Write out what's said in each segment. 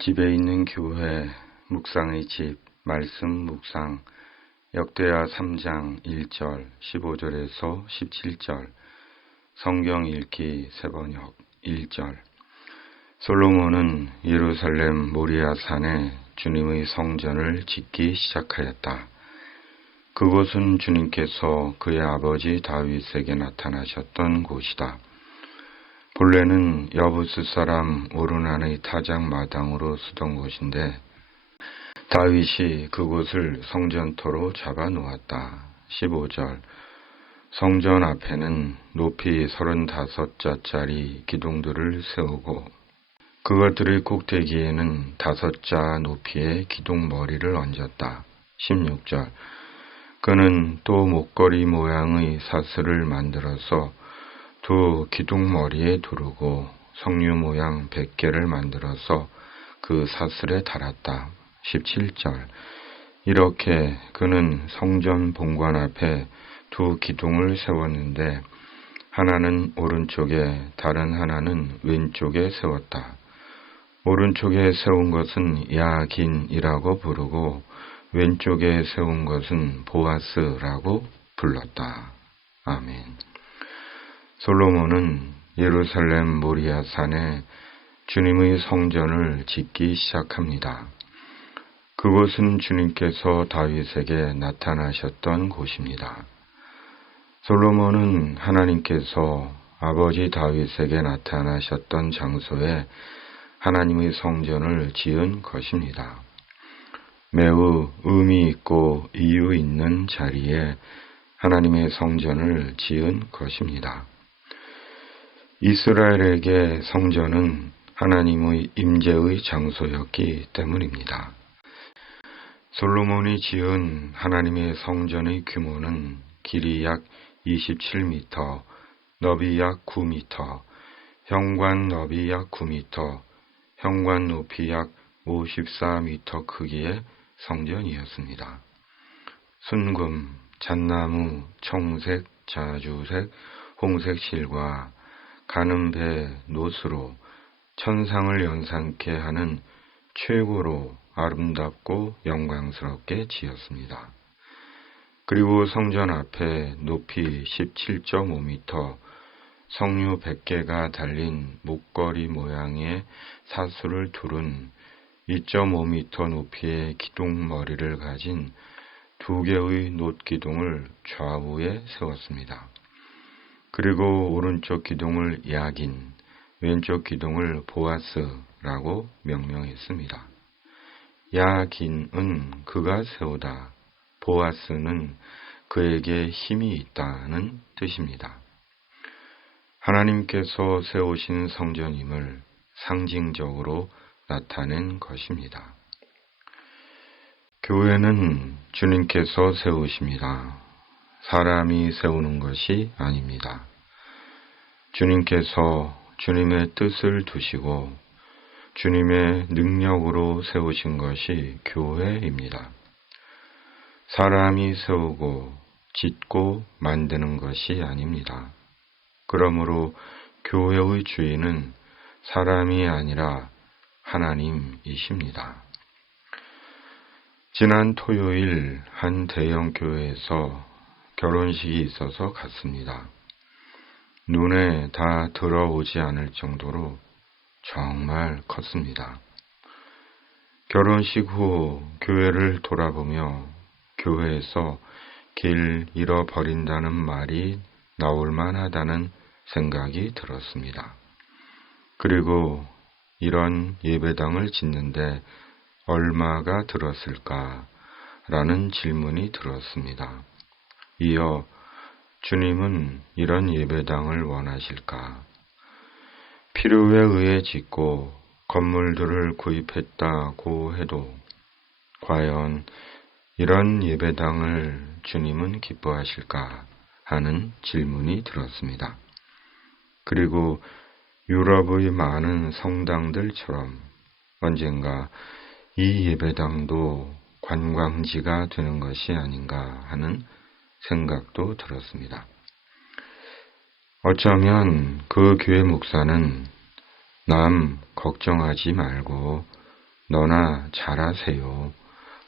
집에 있는 교회, 묵상의 집, 말씀 묵상, 역대하 3장 1절, 15절에서 17절, 성경 읽기 세번역 1절. 솔로몬은 예루살렘 모리아 산에 주님의 성전을 짓기 시작하였다. 그곳은 주님께서 그의 아버지 다윗에게 나타나셨던 곳이다. 본래는 여부스 사람 오르난의 타작 마당으로 쓰던 곳인데 다윗이 그곳을 성전터로 잡아 놓았다. 15절. 성전 앞에는 높이 35자짜리 기둥들을 세우고 그것들의 꼭대기에는 5자 높이의 기둥머리를 얹었다. 16절. 그는 또 목걸이 모양의 사슬을 만들어서 두 기둥머리에 두르고 석류 모양 100개를 만들어서 그 사슬에 달았다. 17절. 이렇게 그는 성전 본관 앞에 두 기둥을 세웠는데 하나는 오른쪽에 다른 하나는 왼쪽에 세웠다. 오른쪽에 세운 것은 야긴이라고 부르고 왼쪽에 세운 것은 보아스라고 불렀다. 아멘. 솔로몬은 예루살렘 모리아 산에 주님의 성전을 짓기 시작합니다. 그곳은 주님께서 다윗에게 나타나셨던 곳입니다. 솔로몬은 하나님께서 아버지 다윗에게 나타나셨던 장소에 하나님의 성전을 지은 것입니다. 매우 의미 있고 이유 있는 자리에 하나님의 성전을 지은 것입니다. 이스라엘에게 성전은 하나님의 임재의 장소였기 때문입니다. 솔로몬이 지은 하나님의 성전의 규모는 길이 약 27m, 너비 약 9m, 현관 너비 약 9m, 현관 높이 약 54m 크기의 성전이었습니다. 순금, 잣나무, 청색, 자주색, 홍색 실과 가는 배, 노스로 천상을 연상케 하는 최고로 아름답고 영광스럽게 지었습니다. 그리고 성전 앞에 높이 17.5m, 석류 100개가 달린 목걸이 모양의 사슬을 두른 2.5m 높이의 기둥머리를 가진 2개의 놋기둥을 좌우에 세웠습니다. 그리고 오른쪽 기둥을 야긴, 왼쪽 기둥을 보아스라고 명명했습니다. 야긴은 그가 세우다, 보아스는 그에게 힘이 있다는 뜻입니다. 하나님께서 세우신 성전임을 상징적으로 나타낸 것입니다. 교회는 주님께서 세우십니다. 사람이 세우는 것이 아닙니다. 주님께서 주님의 뜻을 두시고 주님의 능력으로 세우신 것이 교회입니다. 사람이 세우고 짓고 만드는 것이 아닙니다. 그러므로 교회의 주인은 사람이 아니라 하나님이십니다. 지난 토요일 한 대형 교회에서 결혼식이 있어서 갔습니다. 눈에 다 들어오지 않을 정도로 정말 컸습니다. 결혼식 후 교회를 돌아보며 교회에서 길 잃어버린다는 말이 나올 만하다는 생각이 들었습니다. 그리고 이런 예배당을 짓는데 얼마가 들었을까라는 질문이 들었습니다. 이어 주님은 이런 예배당을 원하실까? 필요에 의해 짓고 건물들을 구입했다고 해도 과연 이런 예배당을 주님은 기뻐하실까 하는 질문이 들었습니다. 그리고 유럽의 많은 성당들처럼 언젠가 이 예배당도 관광지가 되는 것이 아닌가 하는 생각도 들었습니다. 어쩌면 그 교회 목사는 남 걱정하지 말고 너나 잘하세요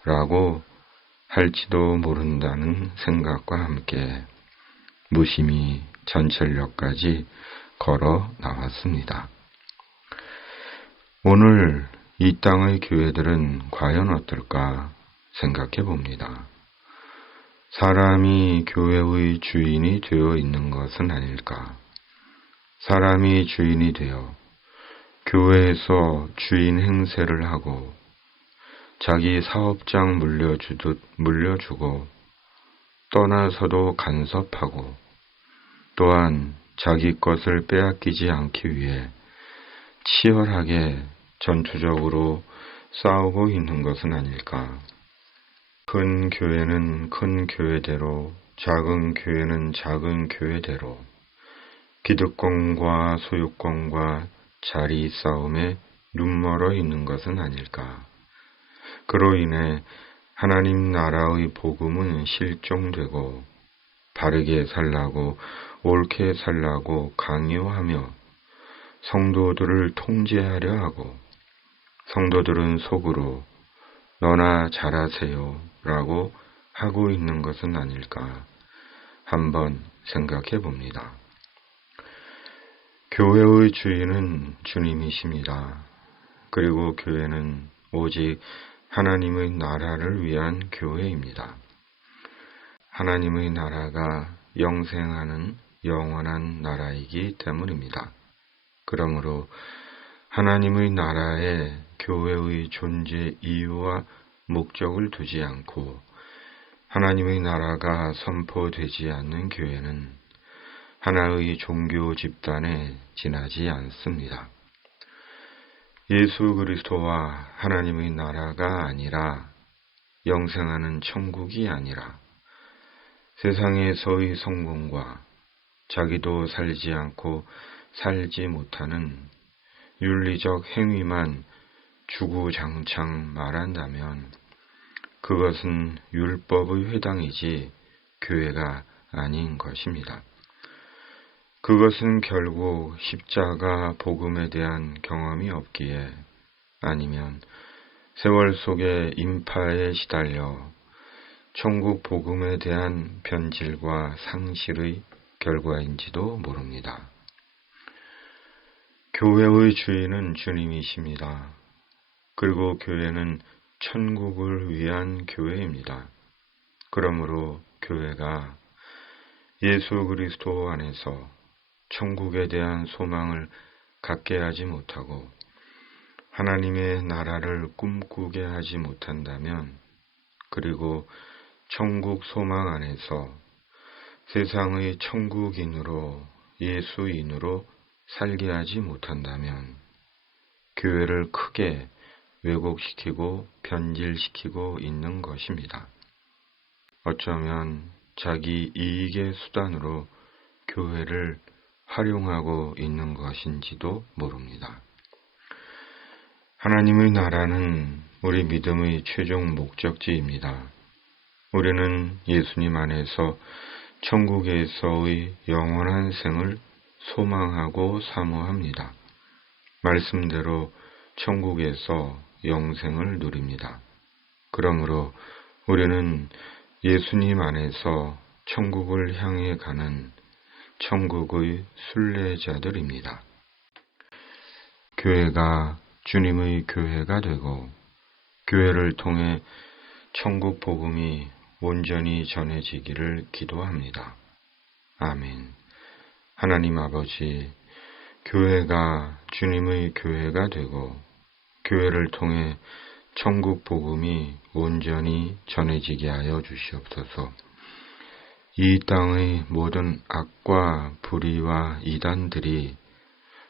라고 할지도 모른다는 생각과 함께 무심히 전철역까지 걸어 나왔습니다. 오늘 이 땅의 교회들은 과연 어떨까 생각해 봅니다. 사람이 교회의 주인이 되어 있는 것은 아닐까? 사람이 주인이 되어 교회에서 주인 행세를 하고 자기 사업장 물려주고 떠나서도 간섭하고 또한 자기 것을 빼앗기지 않기 위해 치열하게 전투적으로 싸우고 있는 것은 아닐까. 큰 교회는 큰 교회대로, 작은 교회는 작은 교회대로 기득권과 소유권과 자리 싸움에 눈멀어 있는 것은 아닐까. 그로 인해 하나님 나라의 복음은 실종되고 바르게 살라고 옳게 살라고 강요하며 성도들을 통제하려 하고 성도들은 속으로 너나 잘하세요 라고 하고 있는 것은 아닐까 한번 생각해 봅니다. 교회의 주인은 주님이십니다. 그리고 교회는 오직 하나님의 나라를 위한 교회입니다. 하나님의 나라가 영생하는 영원한 나라이기 때문입니다. 그러므로 하나님의 나라에 교회의 존재 이유와 목적을 두지 않고 하나님의 나라가 선포되지 않는 교회는 하나의 종교 집단에 지나지 않습니다. 예수 그리스도와 하나님의 나라가 아니라 영생하는 천국이 아니라 세상에서의 성공과 자기도 살지 않고 살지 못하는 윤리적 행위만 주구장창 말한다면 그것은 율법의 회당이지 교회가 아닌 것입니다. 그것은 결국 십자가 복음에 대한 경험이 없기에 아니면 세월 속의 인파에 시달려 천국 복음에 대한 변질과 상실의 결과인지도 모릅니다. 교회의 주인은 주님이십니다. 그리고 교회는 천국을 위한 교회입니다. 그러므로 교회가 예수 그리스도 안에서 천국에 대한 소망을 갖게 하지 못하고 하나님의 나라를 꿈꾸게 하지 못한다면 그리고 천국 소망 안에서 세상의 천국인으로 예수인으로 살게 하지 못한다면 교회를 크게 왜곡시키고 변질시키고 있는 것입니다. 어쩌면 자기 이익의 수단으로 교회를 활용하고 있는 것인지도 모릅니다. 하나님의 나라는 우리 믿음의 최종 목적지입니다. 우리는 예수님 안에서 천국에서의 영원한 생을 소망하고 사모합니다. 말씀대로 천국에서 영생을 누립니다. 그러므로 우리는 예수님 안에서 천국을 향해 가는 천국의 순례자들입니다. 교회가 주님의 교회가 되고 교회를 통해 천국 복음이 온전히 전해지기를 기도합니다. 아멘. 하나님 아버지, 교회가 주님의 교회가 되고 교회를 통해 천국 복음이 온전히 전해지게 하여 주시옵소서. 이 땅의 모든 악과 불의와 이단들이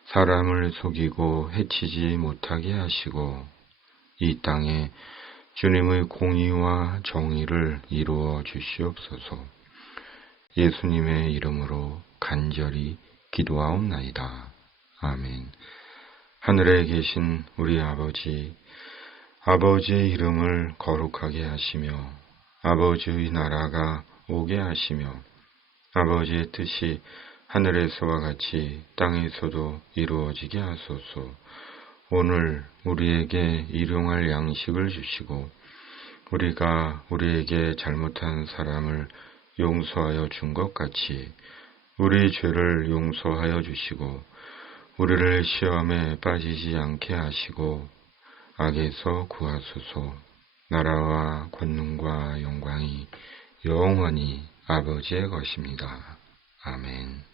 사람을 속이고 해치지 못하게 하시고 이 땅에 주님의 공의와 정의를 이루어 주시옵소서. 예수님의 이름으로 간절히 기도하옵나이다. 아멘. 하늘에 계신 우리 아버지, 아버지의 이름을 거룩하게 하시며 아버지의 나라가 오게 하시며 아버지의 뜻이 하늘에서와 같이 땅에서도 이루어지게 하소서. 오늘 우리에게 일용할 양식을 주시고 우리가 우리에게 잘못한 사람을 용서하여 준 것 같이 우리 죄를 용서하여 주시고 우리를 시험에 빠지지 않게 하시고 악에서 구하소서. 나라와 권능과 영광이 영원히 아버지의 것입니다. 아멘.